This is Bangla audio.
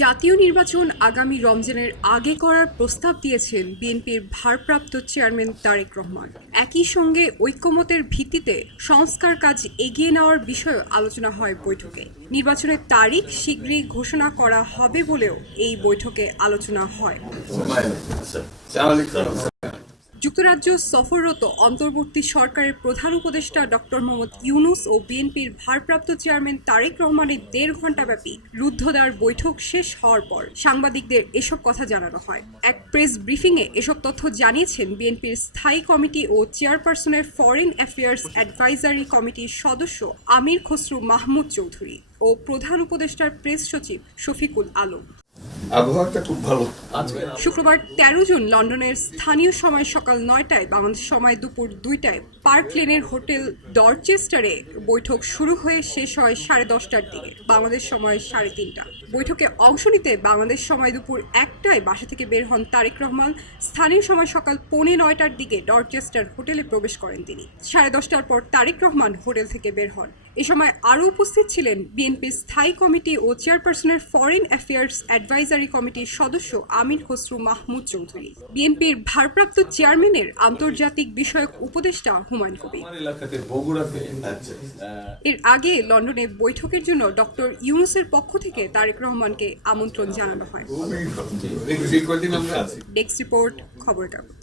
জাতীয় নির্বাচন আগামী রমজানের আগে করার প্রস্তাব দিয়েছেন বিএনপির ভারপ্রাপ্ত চেয়ারম্যান তারেক রহমান। একই সঙ্গে ঐক্যমতের ভিত্তিতে সংস্কার কাজ এগিয়ে নেওয়ার বিষয়ে আলোচনা হয় বৈঠকে। নির্বাচনের তারিখ শীঘ্রই ঘোষণা করা হবে বলেও এই বৈঠকে আলোচনা হয়। যুক্তরাজ্য সফররত অন্তর্বর্তী সরকারের প্রধান উপদেষ্টা ডক্টর মোহাম্মদ ইউনুস ও বিএনপির ভারপ্রাপ্ত চেয়ারম্যান তারেক রহমানের দেড় ঘণ্টাব্যাপী রুদ্ধদ্বার বৈঠক শেষ হওয়ার পর সাংবাদিকদের এসব কথা জানানো হয়। এক প্রেস ব্রিফিংয়ে এসব তথ্য জানিয়েছেন বিএনপির স্থায়ী কমিটি ও চেয়ারপারসনের ফরেন অ্যাফেয়ার্স অ্যাডভাইজারি কমিটির সদস্য আমির খসরু মাহমুদ চৌধুরী ও প্রধান উপদেষ্টার প্রেস সচিব শফিকুল আলম। আবহাওয়াটা খুব ভালো। শুক্রবার তেরো জুন লন্ডনের স্থানীয় সময় সকাল নয়টায় বাংলাদেশ সময় দুপুর দুইটায় পার্ক লেনের হোটেল ডরচেস্টারে বৈঠক শুরু হয়ে শেষ হয় সাড়ে দশটার দিকে বাংলাদেশ সময় সাড়ে তিনটা। বৈঠকে অংশ নিতে বাংলাদেশ সময় দুপুর একটায় বাসা থেকে বের হন তারেক রহমান। স্থানীয় সময় সকাল পৌনে নয়টার দিকে ডরচেস্টার হোটেলে প্রবেশ করেন তিনি। সাড়ে দশটার পর তারেক রহমান হোটেল থেকে বের হন। এ সময় আরও উপস্থিত ছিলেন বিএনপির স্থায়ী কমিটি ও চেয়ারপারসনের ফরেন অ্যাফেয়ার্স অ্যাডভাইজারি কমিটির সদস্য আমির খসরু মাহমুদ চৌধুরী। বিএনপির ভারপ্রাপ্ত চেয়ারম্যানের আন্তর্জাতিক বিষয়ক উপদেষ্টা হুমায়ুন কবির। বগুড়াতে আচ্ছা। এর আগে লন্ডনে বৈঠকের জন্য ডক্টর ইউনুসের পক্ষ থেকে তারেক রহমানকে আমন্ত্রণ জানানো হয়। ডেস্ক রিপোর্ট খবরের কাগজ